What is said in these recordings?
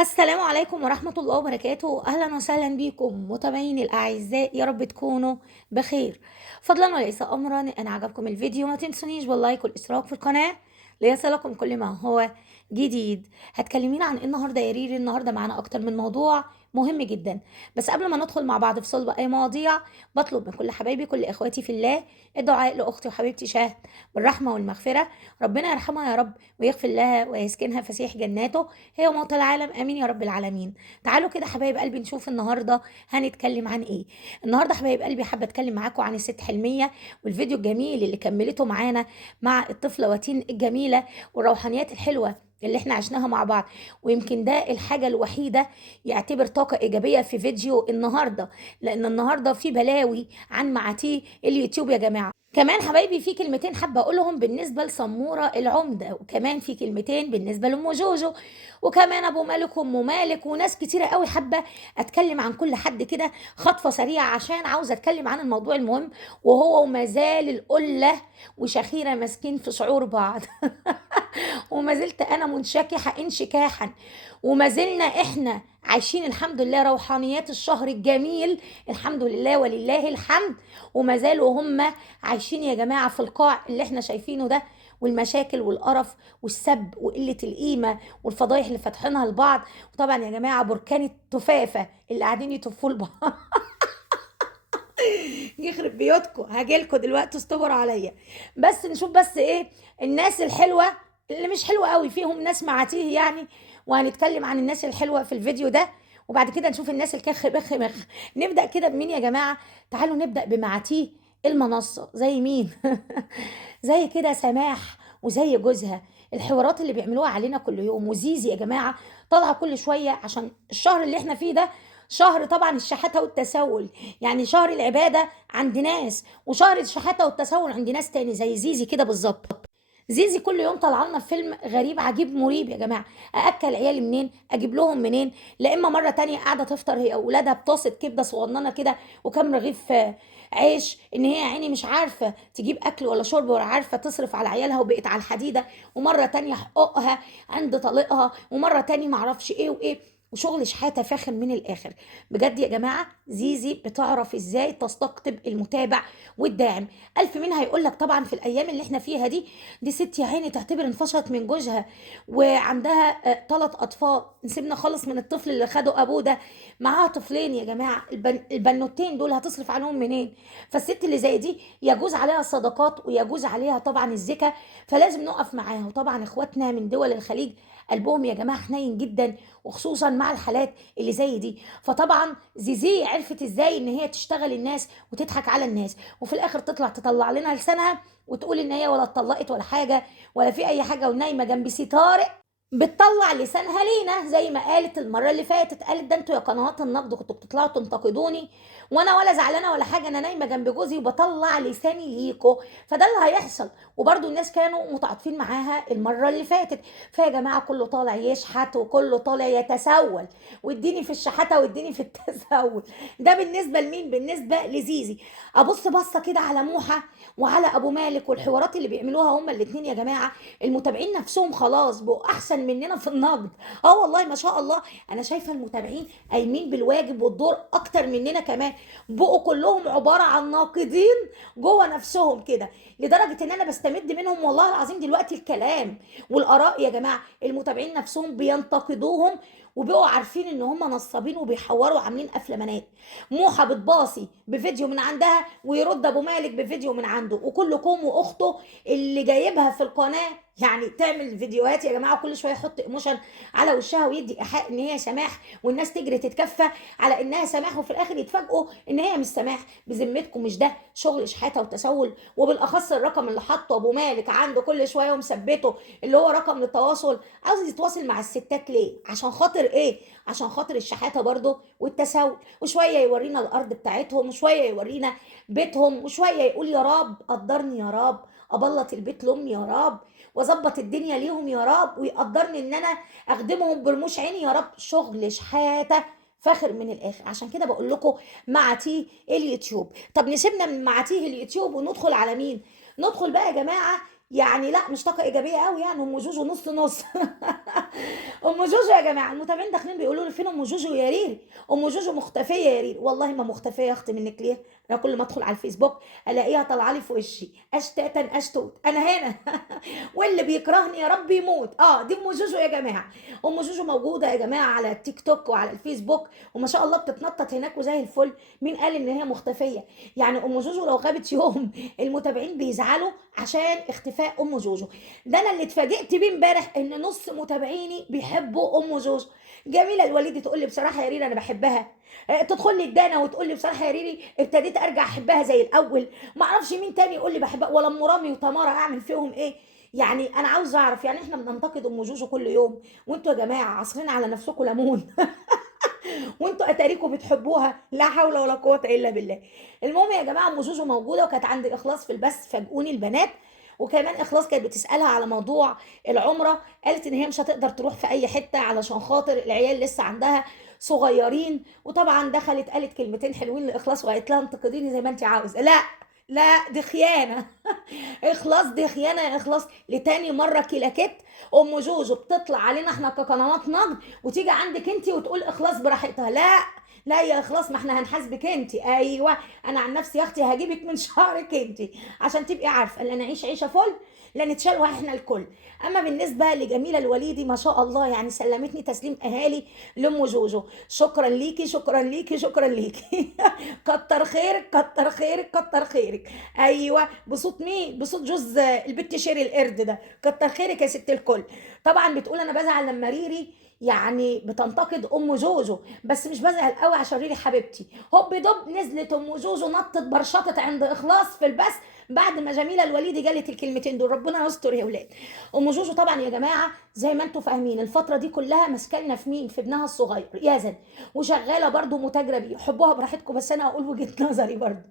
السلام عليكم ورحمة الله وبركاته. أهلا وسهلا بكم متابعيني الأعزاء، يا رب تكونوا بخير. فضلا وليس أمرا إن عجبكم الفيديو ما تنسونيش باللايك والاشتراك في القناة ليصلكم كل ما هو جديد. هتكلمينا عن إيه النهارده يا ريري؟ النهارده معانا أكتر من موضوع مهم جدا، بس قبل ما ندخل مع بعض في صلب أي مواضيع بطلب من كل حبايبي كل إخواتي في الله الدعاء لأختي وحبيبتي شهد بالرحمة والمغفرة. ربنا يرحمها يا رب ويغفر لها ويسكنها فسيح جناته هي وموتى العالم، امين يا رب العالمين. تعالوا كده حبايب قلبي نشوف النهارده هنتكلم عن ايه. النهارده حبايب قلبي حابه اتكلم معاكم عن الست حلميه والفيديو الجميل اللي كملته معانا مع الطفله واتين الجميله والروحانيات الحلوه اللي احنا عشناها مع بعض. ويمكن ده الحاجه الوحيده يعتبر طاقه ايجابيه في فيديو النهارده، لان النهارده في بلاوي عن معاتيه اليوتيوب يا جماعه. كمان حبايبي في كلمتين حابه اقولهم بالنسبه لسموره العمده، وكمان في كلمتين بالنسبه لام جوجو، وكمان ابو مالك وام مالك وناس كتيره قوي. حابه اتكلم عن كل حد كده خطفه سريعه، عشان عاوزه اتكلم عن الموضوع المهم، وهو وما زال القله وشخيره ماسكين في شعور بعض. وما زلت انا منشكحه انشكاحا، وما زلنا احنا عايشين الحمد لله روحانيات الشهر الجميل، الحمد لله ولله الحمد. وما زالوا هم عايشين يا جماعه في القاع اللي احنا شايفينه ده، والمشاكل والقرف والسب وقله القيمه والفضايح اللي فاتحينها لبعض. وطبعا يا جماعه بركان التفافه اللي قاعدين يتفوا لبعض. يخرب بيوتكم، هاجيلكوا دلوقتي استبروا عليا. بس نشوف بس ايه الناس الحلوه اللي مش حلوه قوي، فيهم ناس معاتيه يعني. وهنتكلم عن الناس الحلوه في الفيديو ده، وبعد كده نشوف الناس الكخ بخ مخ. نبدا كده بمين يا جماعه؟ تعالوا نبدا بمعاتيه المنصه. زي مين؟ زي كده سماح وزي جوزها. الحوارات اللي بيعملوها علينا كل يوم، وزيزي يا جماعه طالعه كل شويه عشان الشهر اللي احنا فيه ده شهر طبعا الشحاته والتسول. يعني شهر العباده عند ناس، وشهر الشحاته والتسول عند ناس تاني زي زيزي كده بالظبط. زيزي كل يوم طالعه لنا في فيلم غريب عجيب مريب يا جماعه. ااكل عيالي منين؟ اجيب لهم منين؟ لا اما مره تانية قاعده تفطر هي واولادها بطاسه كبده صغننه كده وكام رغيف عيش، ان هي يا عيني مش عارفه تجيب اكل ولا شرب ولا عارفه تصرف على عيالها وبقت على الحديده. ومره تانية حقوقها عند طليقها، ومره تاني معرفش ايه وايه، وشغل شحاته فاخر من الاخر. بجد يا جماعه زيزي بتعرف ازاي تستقطب المتابع والداعم. الف مين هيقول لك طبعا في الايام اللي احنا فيها دي ست يا عيني تعتبر انفصلت من جوزها، وعندها 3 اطفال. نسيبنا خالص من الطفل اللي خده ابوه ده، معاها طفلين يا جماعه. البنوتين دول هتصرف عليهم منين؟ فالست اللي زي دي يجوز عليها الصدقات ويجوز عليها طبعا الزكاه، فلازم نقف معاها. وطبعا اخواتنا من دول الخليج قلبهم يا جماعه حنين جدا، وخصوصا مع الحالات اللي زي دي. فطبعا زيزي عرفت ازاي ان هي تشتغل الناس وتضحك على الناس، وفي الاخر تطلع لنا لسانها وتقول ان هي ولا اتطلقت ولا حاجه ولا في اي حاجه، ونايمه جنب سي طارق بتطلع لسانها لينا. زي ما قالت المره اللي فاتت، قالت ده انتوا يا قنوات النقد كنتوا بتطلعوا تنتقدوني وانا ولا زعلانه ولا حاجه، انا نايمه جنب جوزي وبطلع لساني ليكوا. فده اللي هيحصل. وبرده الناس كانوا متعاطفين معاها المره اللي فاتت. فيا جماعه كله طالع يشحت وكله طالع يتسول، واديني في الشحاته واديني في التسول. ده بالنسبه لمين؟ بالنسبه لزيزي. ابص بصه كده على موحه وعلى ابو مالك والحوارات اللي بيعملوها هما الاثنين يا جماعه. المتابعين نفسهم خلاص بقوا احسن مننا في النقد. اه والله ما شاء الله، انا شايفه المتابعين قايمين بالواجب والدور اكتر مننا كمان. بقوا كلهم عباره عن ناقدين جوه نفسهم كده، لدرجه ان انا بستمد منهم والله العظيم دلوقتي الكلام والاراء. يا جماعه المتابعين نفسهم بينتقدوهم، وبقوا عارفين ان هم نصابين وبيحوروا وعاملين افلامانات. موحه بتباصي بفيديو من عندها ويرد ابو مالك بفيديو من عنده، وكل كوم واخته اللي جايبها في القناه يعني تعمل فيديوهات يا جماعه كل شويه يحط ايموشن على وشها ويدي ايحاء ان هي سماح، والناس تجري تتكفى على انها سماح، وفي الاخر يتفاجئوا ان هي مش سماح. بذمتكم مش ده شغل شحاته وتسول؟ وبالاخص الرقم اللي حاطه ابو مالك عنده كل شويه ومثبته، اللي هو رقم للتواصل. عاوز يتواصل مع الستات ليه؟ عشان خاطر ايه؟ عشان خاطر الشحاته برضه والتسول. وشويه يورينا الارض بتاعتهم، وشويه يورينا بيتهم، وشويه يقول يا رب قدرني يا رب ابلط البيت لامي يا رب، واظبط الدنيا ليهم يا رب، ويقدرني ان انا اخدمهم برموش عيني يا رب. شغل شحاته فاخر من الاخر. عشان كده بقول لكم معتيه اليوتيوب. طب نسيبنا من معتيه اليوتيوب وندخل على مين؟ ندخل بقى يا جماعه يعني لا مش طاقه ايجابيه قوي، يعني ام جوجو نص نص. ام جوجو يا جماعه المتابعين داخلين بيقولوا لي فين ام جوجو يا ريري، ام جوجو مختفيه يا ريري. والله ما مختفيه يا اختي منك ليه، انا كل ما ادخل على الفيسبوك الاقيها طالعه لي في وشي اشتاتا اشتوت انا هنا. واللي بيكرهني يا رب يموت. دي ام جوجو يا جماعه. ام جوجو موجوده يا جماعه على التيك توك وعلى الفيسبوك، وما شاء الله بتتنطط هناك وزي الفل. مين قال ان هي مختفيه؟ يعني ام جوجو لو غابت يوم المتابعين بيزعلوا عشان اختفاء ام جوجو. ده انا اللي اتفاجئت بيه امبارح ان نص متابعيني بيحبوا ام جوجو. جميله الوليدي تقول لي بصراحه يا ريري انا بحبها. تدخل لي الدانا وتقول لي بصراحه يا ريري ابتديت ارجع احبها زي الاول. ما اعرفش مين تاني يقول لي بحبها، ولا ام رامي وتمارا اعمل فيهم ايه؟ يعني انا عاوز اعرف، يعني احنا بننتقد ام جوجو كل يوم وانتوا يا جماعه عصرين على نفسكم ليمون. وانتوا اتاريكم بتحبوها، لا حول ولا قوه الا بالله. المهم يا جماعه ام جوجو موجوده، وكانت عند اخلاص في البث فاجئوني البنات. وكمان اخلاص كانت بتسالها على موضوع العمره، قالت ان هي مش هتقدر تروح في اي حته علشان خاطر العيال لسه عندها صغيرين. وطبعا دخلت قالت كلمتين حلوين لاخلاص وقالت لها انتقديني زي ما انت عاوزه. لا لا دي خيانه. اخلاص دي خيانه يا اخلاص. لتاني مره كلاكيت ام جوجو بتطلع علينا احنا كقنوات نقد، وتيجي عندك انت وتقول اخلاص براحتها. لا لا يا اخلاص، ما احنا هنحاسبك انت. ايوه انا عن نفسي يا اختي هجيبك من شعرك انت عشان تبقي عارفه، لا نعيش عيشه فل لا نتشال احنا الكل. اما بالنسبه لجميله الوليدي ما شاء الله يعني سلمتني تسليم اهالي لام جوجو. شكرا ليكي شكرا ليكي شكرا ليكي. كتر خيرك كتر خيرك كتر خيرك. ايوه بصوت مين؟ بصوت جوز البت شيري القرد ده. كتر خيرك يا ست الكل. طبعا بتقول انا بزعل لما ريري يعني بتنتقد ام جوجو، بس مش بزعل قوي عشان ريري حبيبتي. هوب دب نزلت ام جوجو نطت برشطت عند اخلاص في البث بعد ما جميله الوليدي قالت الكلمتين دول. ربنا يستر يا ولاد. ام جوجو طبعا يا جماعه زي ما انتم فاهمين الفتره دي كلها ماسكالنا في مين؟ في ابنها الصغير يزن. وشغاله برضو متاجره بيه، حبوها براحتكم بس انا هقول وجهه نظري برضو.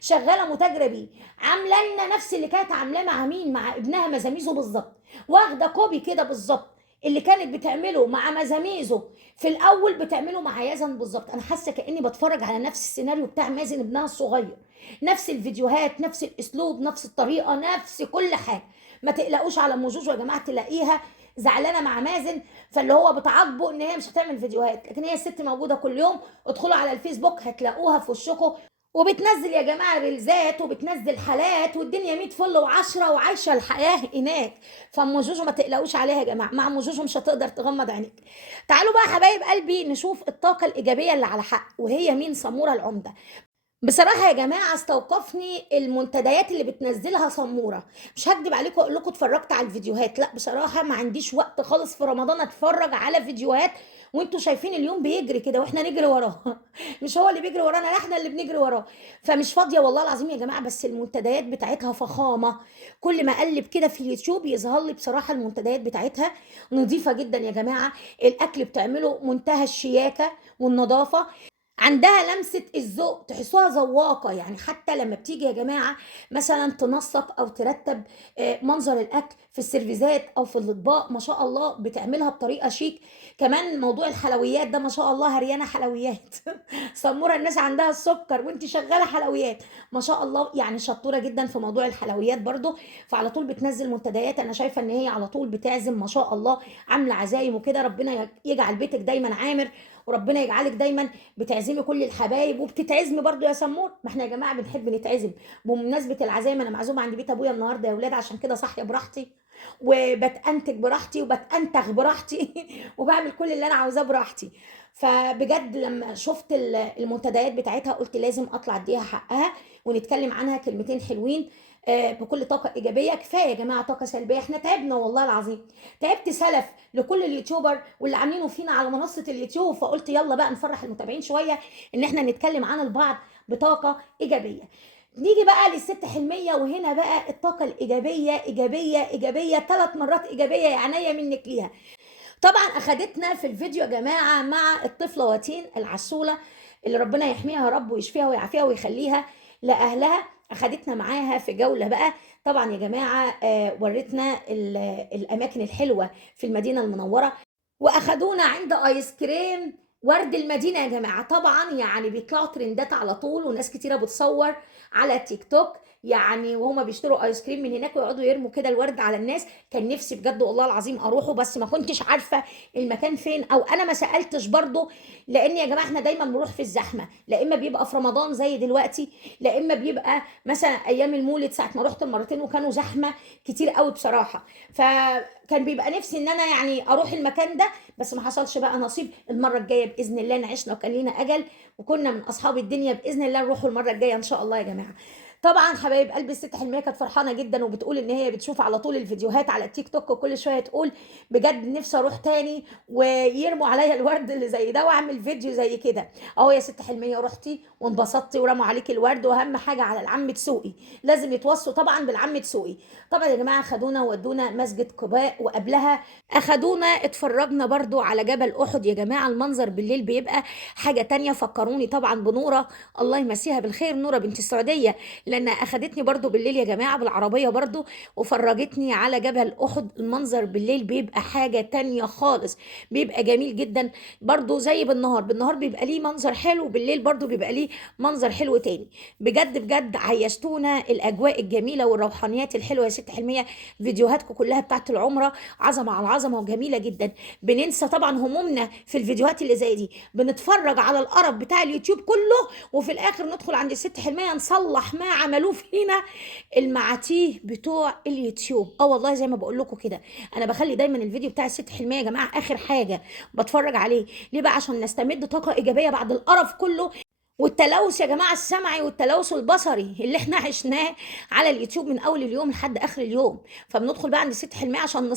شغاله متاجره بيه، عامله لنا نفس اللي كانت عاملاه مع مين؟ مع ابنها مزاميزو بالظبط. واخده كوبي كده بالظبط اللي كانت بتعمله مع مزاميزو في الاول بتعمله مع يزن بالظبط. انا حاسه كاني بتفرج على نفس السيناريو بتاع مازن ابنها الصغير. نفس الفيديوهات نفس الاسلوب نفس الطريقه نفس كل حاجه. ما تقلقوش على ام جوجو يا جماعه، تلاقيها زعلانه مع مازن فاللي هو بتعاقبه ان هي مش هتعمل فيديوهات، لكن هي الست موجوده كل يوم. ادخلوا على الفيسبوك هتلاقوها في وشكم، وبتنزل يا جماعه ريلزات وبتنزل حالات والدنيا 100 فل و10 وعايشه الحياه هناك. فام جوجو ما تقلقوش عليها يا جماعه، مع ام جوجو مش هتقدر تغمض عينيك. تعالوا بقى حبايب قلبي نشوف الطاقه الايجابيه اللي على حق، وهي مين؟ سموره العمده. بصراحة يا جماعة استوقفني المنتديات اللي بتنزلها سمورة. مش هكدب عليكم اقول لكم اتفرجت على الفيديوهات، لا بصراحة ما عنديش وقت خالص في رمضان اتفرج على فيديوهات. وانتوا شايفين اليوم بيجري كده واحنا نجري وراه. مش هو اللي بيجري ورانا، لا احنا اللي بنجري وراه. فمش فاضية والله العظيم يا جماعة، بس المنتديات بتاعتها فخامة. كل ما اقلب كده في اليوتيوب يظهر لي بصراحة المنتديات بتاعتها نظيفة جدا يا جماعة. الاكل بتعمله منتهى الشياكة والنظافة. عندها لمسة الذوق، تحسوها ذواقة. يعني حتى لما بتيجي يا جماعة مثلا تنسق أو ترتب منظر الأكل في السيرفيزات أو في الأطباق ما شاء الله بتعملها بطريقة شيك. كمان موضوع الحلويات ده ما شاء الله هريانة حلويات. سمورة الناس عندها السكر وانت شغالة حلويات ما شاء الله، يعني شطورة جدا في موضوع الحلويات برضو. فعلى طول بتنزل منتديات، أنا شايفة إن هي على طول بتعزم ما شاء الله، عاملة عزايم وكده. ربنا يجعل بيتك دايما عامر، وربنا يجعلك دايما بتعزمي كل الحبايب وبتتعزمي برضو يا سمور. ما احنا يا جماعه بنحب نتعزم. بمناسبه العزايم انا معزومه عند بيت ابويا النهارده يا ولاد، عشان كده صاحيه براحتي وبتأنتج براحتي وبتأنتغ براحتي. وبعمل كل اللي انا عاوزاه براحتي. فبجد لما شفت المنتديات بتاعتها قلت لازم اطلع اديها حقها ونتكلم عنها كلمتين حلوين. بكل طاقه ايجابيه. كفايه يا جماعه طاقه سلبيه، احنا تعبنا والله العظيم. تعبت سلف لكل اليوتيوبر واللي عاملينه فينا على منصه اليوتيوب، فقلت يلا بقى نفرح المتابعين شويه ان احنا نتكلم عن البعض بطاقه ايجابيه. نيجي بقى للست حلميه، وهنا بقى الطاقه الايجابيه ايجابيه ايجابيه 3 مرات ايجابيه يا عينيا منك ليها. طبعا اخدتنا في الفيديو يا جماعه مع الطفله واتين العسوله اللي ربنا يحميها يا رب ويشفيها ويعافيها ويخليها لاهلها. اخدتنا معاها في جوله بقى. طبعا يا جماعه ورتنا الاماكن الحلوه في المدينه المنوره، واخدونا عند ايس كريم ورد المدينه يا جماعه. طبعا يعني بيطلعوا ترندات على طول وناس كتيره بتصور على تيك توك يعني وهما بيشتروا ايس كريم من هناك ويقعدوا يرموا كده الورد على الناس. كان نفسي بجد والله العظيم اروحه، بس ما كنتش عارفه المكان فين، او انا ما سالتش برضو. لان يا جماعه احنا دايما بنروح في الزحمه، لا اما بيبقى في رمضان زي دلوقتي، لا اما بيبقى مثلا ايام المولد ساعه ما رحت المرتين وكانوا زحمه كتير قوي بصراحه. فكان بيبقى نفسي ان انا يعني اروح المكان ده، بس ما حصلش بقى نصيب. المره الجايه باذن الله نعيشنا وكان لينا اجل وكنا من اصحاب الدنيا، باذن الله نروحوا المره الجايه ان شاء الله يا جماعه. طبعا حبايب قلبي الست حلميه كانت فرحانه جدا، وبتقول ان هي بتشوف على طول الفيديوهات على التيك توك، وكل شويه تقول بجد نفسي اروح تاني ويرموا عليا الورد اللي زي ده واعمل فيديو زي كده. اهو يا ست حلميه رحتي وانبسطتي ورموا عليك الورد، واهم حاجه على العم تسوقي، لازم يتوصوا طبعا بالعم تسوقي. طبعا يا جماعه خدونا وودونا مسجد قباء، وقبلها اخدونا اتفرجنا برضو على جبل احد. يا جماعه المنظر بالليل بيبقى حاجه تانية. فكروني طبعا بنوره، الله يمسيها بالخير، نوره بنت السعوديه، لان اخدتني برضو بالليل يا جماعه بالعربيه برضو وفرجتني على جبل احد. المنظر بالليل بيبقى حاجه تانية خالص، بيبقى جميل جدا برضو زي بالنهار. بالنهار بيبقى ليه منظر حلو، بالليل برضو بيبقى ليه منظر حلو تاني. بجد بجد عيشتونا الاجواء الجميله والروحانيات الحلوه يا ست حلميه. فيديوهاتكم كلها بتاعت العمره عظمه على عظمه وجميله جدا. بننسى طبعا همومنا في الفيديوهات اللي زي دي، بنتفرج على القرف بتاع اليوتيوب كله، وفي الاخر ندخل عند الست حلميه نصلح ما عملوه فينا المعاتيه بتوع اليوتيوب. اه والله زي ما بقول لكم كده، انا بخلي دايما الفيديو بتاع الست حلميه يا جماعه اخر حاجه بتفرج عليه. ليه بقى؟ عشان نستمد طاقه ايجابيه بعد القرف كله والتلوث يا جماعه السمعي والتلوث البصري اللي احنا عشناه على اليوتيوب من اول اليوم لحد اخر اليوم. فبندخل بقى عند الست حلميه عشان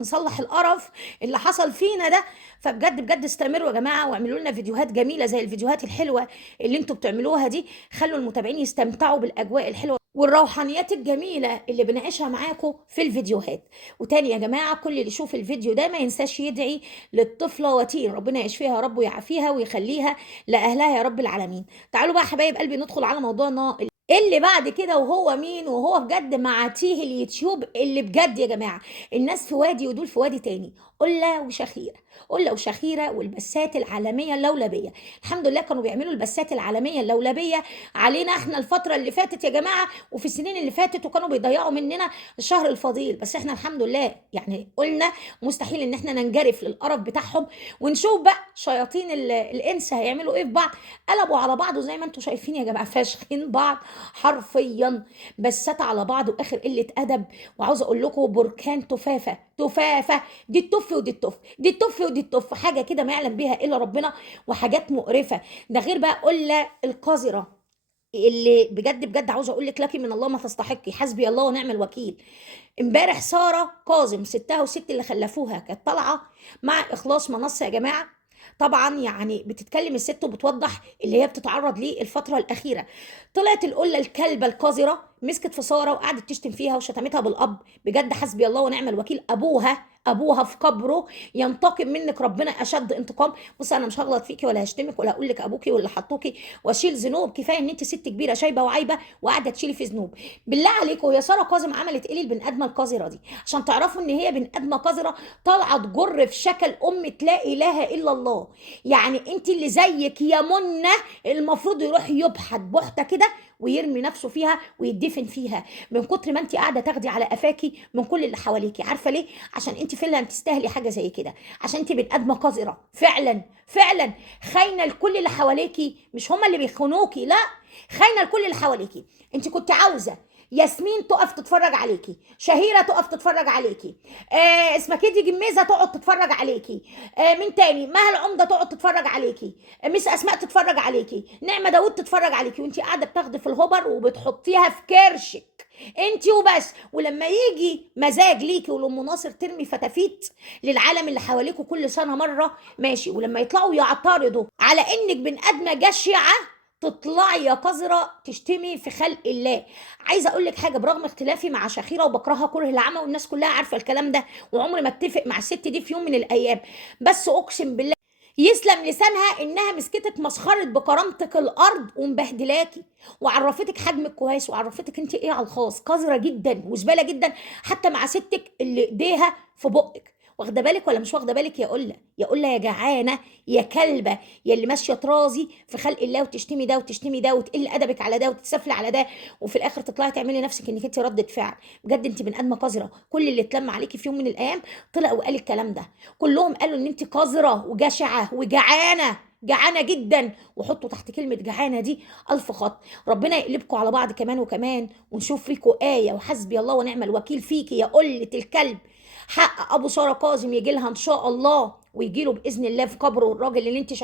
نصلح القرف اللي حصل فينا ده. فبجد بجد استمروا يا جماعه واعملوا لنا فيديوهات جميله زي الفيديوهات الحلوه اللي انتوا بتعملوها دي. خلوا المتابعين يستمتعوا بالاجواء الحلوه والروحانيات الجميله اللي بنعيشها معاكم في الفيديوهات. وتاني يا جماعه كل اللي يشوف الفيديو ده ما ينساش يدعي للطفله وتين، ربنا يشفيها يا رب ويعافيها ويخليها لاهلها يا رب العالمين. تعالوا بقى حبايب قلبي ندخل على موضوعنا اللي بعد كده، وهو مين؟ وهو بجد معاتيه اليوتيوب اللي بجد يا جماعه الناس في وادي ودول في وادي تاني. قله وشخيره، قله وشخيره والبسات العالميه اللولبيه. الحمد لله كانوا بيعملوا البسات العالميه اللولبيه علينا احنا الفتره اللي فاتت يا جماعه وفي السنين اللي فاتت، وكانوا بيضيعوا مننا الشهر الفضيل. بس احنا الحمد لله يعني قلنا مستحيل ان احنا ننجرف للقرف بتاعهم. ونشوف بقى شياطين الانس هيعملوا ايه في بعض. قلبوا على بعض وزي ما انتم شايفين يا جماعه فاشخين بعض حرفيا، بسات على بعض واخر قله ادب. وعاوزه اقول لكم بركان تفافه تفافه، دي التف ودي التف، دي التف ودي التف، حاجه كده ما يعلم بيها الا ربنا، وحاجات مقرفه. ده غير بقى قله القذره اللي بجد بجد عاوزه اقول لك من الله ما تستحقي، حسبي الله ونعم الوكيل. امبارح ساره كاظم ستها والست اللي خلفوها كانت طالعه مع اخلاص منصه يا جماعه. طبعا يعني بتتكلم الست وبتوضح اللي هي بتتعرض ليه الفتره الاخيره. طلعت القله الكلبه القذره مسكت في ساره وقعدت تشتم فيها وشتمتها بالاب. بجد حسبي الله ونعم الوكيل. ابوها في قبره ينتقم منك ربنا اشد انتقام. بص انا مش هغلط فيكي ولا هشتمك ولا اقول لك ابوكي ولا حطوكي واشيل ذنوب. كفايه ان انت ست كبيره شايبه وعايبه وقاعده تشيلي في ذنوب. بالله عليكم يا ساره كاظم عملت ايه للبني ادمه القذره دي؟ عشان تعرفوا ان هي بني ادمه قذره طالعه تجر في شكل لا اله الا الله. يعني انت اللي زيك يا منى المفروض يروح يبحث بحته كده ويرمي نفسه فيها ويدفن فيها من كتر ما انت قاعده تاخدي على قفاكي من كل اللي حواليكي. عارفه ليه؟ عشان انت فعلا تستاهلي حاجه زي كده، عشان انت بنت ادمه قذره فعلا فعلا، خاينه لكل اللي حواليكي. مش هما اللي بيخونوكي، لا، خاينه لكل اللي حواليكي. انت كنت عاوزه ياسمين تقف تتفرج عليكي، شهيره تقف تتفرج عليكي، اسمها كيدي جميزه تقعد تتفرج عليكي، مين تاني، مها العمده تقعد تتفرج عليكي، مس اسماء تتفرج عليكي، نعمه داوود تتفرج عليكي، وانت قاعده بتاخدي في الهبر وبتحطيها في كرشك انت وبس. ولما يجي مزاج ليكي ولام ناصر ترمي فتافيت للعالم اللي حواليكوا كل سنه مره ماشي، ولما يطلعوا يعترضوا على انك بن ادمه جشعه تطلعي يا قذره تشتمي في خلق الله. عايزه اقول لك حاجه، برغم اختلافي مع شخيره وبكرهها كره العمى والناس كلها عارفه الكلام ده، وعمري ما اتفق مع الست دي في يوم من الايام، بس اقسم بالله يسلم لسانها انها مسكتك مسخرت بكرامتك الارض ومبهدلاكي وعرفتك حجمك كويس وعرفتك انت ايه على الخاص. قذره جدا وزباله جدا حتى مع ستك اللي ايديها في بقك. واخده بالك ولا مش واخده بالك؟ يا قله يا جعانه يا كلبه، يا اللي ماشيه طرازي في خلق الله وتشتمي ده وتشتمي ده وتقل ادبك على ده وتتسفلي على ده، وفي الاخر تطلعي تعملي نفسك انك انت رده فعل. بجد انت بني ادمه قذره. كل اللي اتلم عليكي في يوم من الايام طلع وقال الكلام ده، كلهم قالوا ان انت قذره وجشعه وجعانه، جعانه جدا. وحطوا تحت كلمه جعانه دي الف خط. ربنا يقلبكم على بعض كمان وكمان، ونشوف فيكم ايه، وحسبي الله ونعم الوكيل فيكي يا قله الكلب. حق ابو ساره كاظم يجي لها ان شاء الله، ويجي له باذن الله في قبره الراجل اللي انت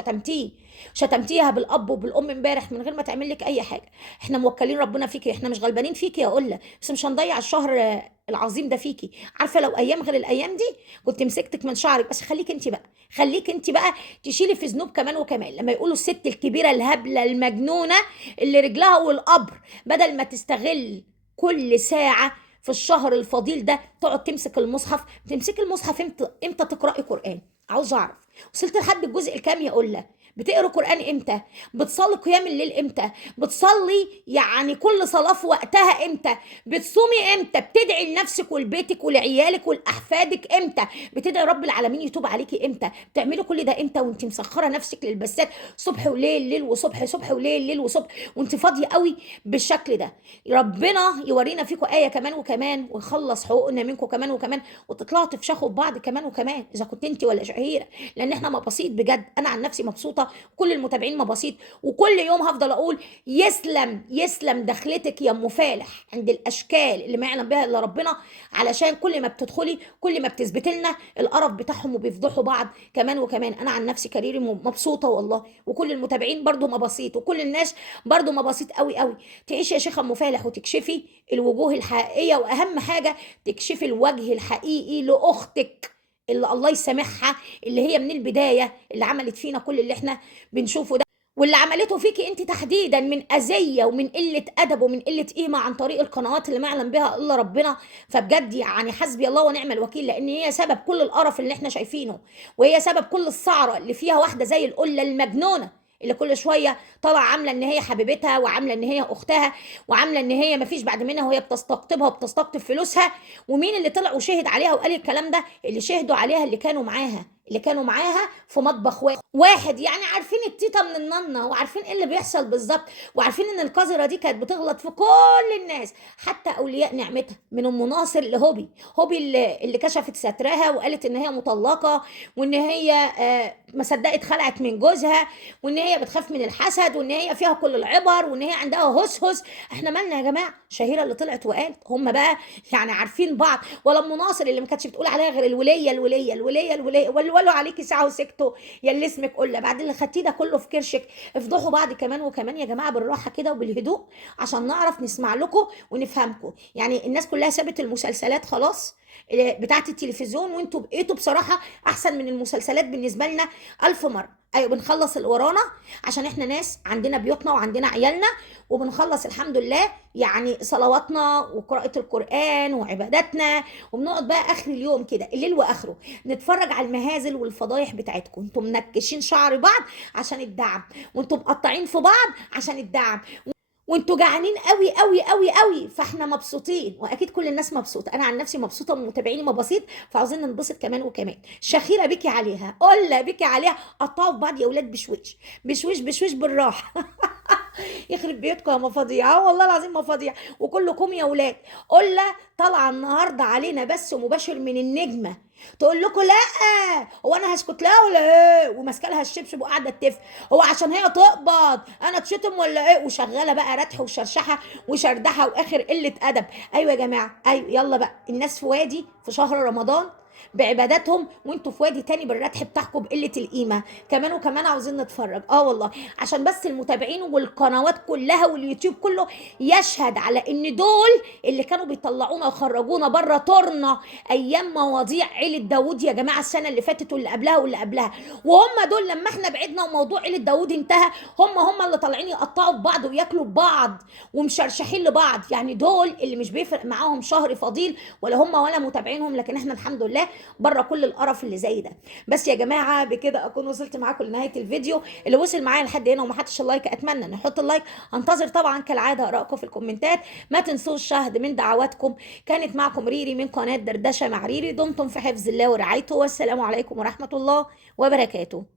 شتمتيها بالاب وبالام امبارح من غير ما تعمل لك اي حاجه. احنا موكلين ربنا فيكي، احنا مش غلبانين فيكي يا قله، بس مش هنضيع الشهر العظيم ده فيكي. عارفه لو ايام غير الايام دي كنت مسكتك من شعرك. بس خليك انت بقى تشيلي في ذنوب كمان وكمان. لما يقولوا الست الكبيره الهبله المجنونه اللي رجلها والقبر، بدل ما تستغل كل ساعه في الشهر الفضيل ده تقعد تمسك المصحف. تمسكي المصحف امتى تقراي قران؟ عاوز اعرف وصلت لحد الجزء الكام يا قله؟ بتقرا قران امتى؟ بتصلي قيام الليل امتى؟ بتصلي يعني كل صلاه في وقتها امتى؟ بتصومي امتى؟ بتدعي لنفسك ولبيتك ولعيالك ولاحفادك امتى؟ بتدعي رب العالمين يتوب عليكي امتى؟ بتعملي كل ده امتى وانت مسخره نفسك للبسات صبح وليل، ليل وصبح، صبح وليل، ليل وصبح، وانت فاضيه قوي بالشكل ده؟ ربنا يورينا فيكم ايه كمان وكمان، ويخلص حقوقنا منكم كمان وكمان، وتطلعوا تفشخوا ببعض كمان وكمان، اذا كنت انت ولا شهيره. لان احنا مبسيط بجد. انا عن نفسي مبسوطه، كل المتابعين مبسيط، وكل يوم هفضل اقول يسلم دخلتك يا ام فالح عند الاشكال اللي ما يعلم بها الا ربنا. علشان كل ما بتدخلي كل ما بتثبت لنا القرف بتاعهم وبيفضحوا بعض كمان وكمان. انا عن نفسي كاريري مبسوطه والله، وكل المتابعين برضو مبسيط، وكل الناس برضو مبسيط قوي قوي. تعيشي يا شيخه ام فالح وتكشفي الوجوه الحقيقيه، واهم حاجه تكشفي الوجه الحقيقي لاختك اللي الله يسامحها، اللي هي من البدايه اللي عملت فينا كل اللي احنا بنشوفه ده، واللي عملته فيكي انت تحديدا من اذيه ومن قله ادب ومن قله قيمه عن طريق القنوات اللي ما يعلم بها الا ربنا. فبجد يعني حسبي الله ونعم الوكيل، لان هي سبب كل القرف اللي احنا شايفينه، وهي سبب كل السعره اللي فيها واحده زي القله المجنونه اللي كل شويه طالعه عامله ان هي حبيبتها، وعامله ان هي اختها، وعامله ان هي مفيش بعد منها، وهي بتستقطبها وبتستقطب فلوسها. ومين اللي طلع وشهد عليها وقال الكلام ده؟ اللي شهدوا عليها اللي كانوا معاها في مطبخ واحد. يعني عارفين التيتا من الننه، وعارفين ايه اللي بيحصل بالظبط، وعارفين ان القذره دي كانت بتغلط في كل الناس حتى اولياء نعمتها، من ام ناصر لهوبي اللي كشفت سترها وقالت ان هي مطلقه، وان هي ما صدقت خلعت من جوزها، وان هي بتخاف من الحسد، وان هي فيها كل العبر، وان هي عندها هس. احنا مالنا يا جماعه؟ شهيره اللي طلعت وقالت. هم بقى يعني عارفين بعض. ولا ام ناصر اللي ما كانتش بتقول عليها غير الوليه ولوا عليكي ساعه وسكتوا يا اللي اسمك قله. بعد اللي خدتيه ده كله في كرشك، افضحوا بعض كمان وكمان يا جماعه، بالراحه كده وبالهدوء، عشان نعرف نسمع لكم ونفهمكم. يعني الناس كلها سابت المسلسلات خلاص بتاعت التلفزيون، وانتوا بقيتوا بصراحه احسن من المسلسلات بالنسبه لنا 1000 مره. ايوه بنخلص اللي ورانا عشان احنا ناس عندنا بيوتنا وعندنا عيالنا، وبنخلص الحمد لله يعني صلواتنا وقراءة القرآن وعباداتنا، وبنقعد بقى اخر اليوم كده الليل واخره نتفرج على المهازل والفضايح بتاعتكم. انتم منكشين شعر بعض عشان الدعم، وانتم مقطعين في بعض عشان الدعم، وانتوا جعانين قوي قوي قوي قوي. فاحنا مبسوطين، واكيد كل الناس مبسوطه. انا عن نفسي مبسوطه من متابعيني مبسيط، فعاوزين ننبسط كمان وكمان. شخيره بكي عليها، قله بكي عليها، قطعوا في بعض يا اولاد بشويش بشويش بشويش بالراحه. يخرب بيوتكم يا مفاضيع، والله العظيم مفاضيع. وكلكم يا ولاد قله طالعه النهارده علينا بس مباشر من النجمه تقول لكم لا، هو انا هسكت لها ولا ايه؟ وماسكه لها الشبشب وقاعده تف، هو عشان هي تقبض انا اتشتم ولا ايه؟ وشغاله بقى ردح وشرشحه وشردحه واخر قله ادب. ايوه يا جماعه، ايوه يلا بقى. الناس في وادي في شهر رمضان بعباداتهم، وانتوا في وادي تاني بالردح بتاعكم بقله القيمه كمان وكمان. عاوزين نتفرج والله، عشان بس المتابعين والقنوات كلها واليوتيوب كله يشهد على ان دول اللي كانوا بيطلعونا وخرجونا بره طرنا ايام مواضيع عيله داوود يا جماعه، السنه اللي فاتت واللي قبلها واللي قبلها. وهم دول لما احنا بعدنا وموضوع عيله داوود انتهى، هم اللي طالعين يقطعوا في بعض وياكلوا ببعض ومشرشحين لبعض. يعني دول اللي مش بيفرق معاهم شهر فضيل ولا هم ولا متابعينهم، لكن احنا الحمد لله بره كل القرف اللي زي ده. بس يا جماعه بكده اكون وصلت معاكم لنهايه الفيديو. اللي وصل معايا لحد هنا وما حطش اللايك اتمنى ان يحط اللايك. هنتظر طبعا كالعاده ارائكم في الكومنتات. ما تنسوش شهد من دعواتكم. كانت معكم ريري من قناه دردشه مع ريري. دمتم في حفظ الله ورعايته، والسلام عليكم ورحمه الله وبركاته.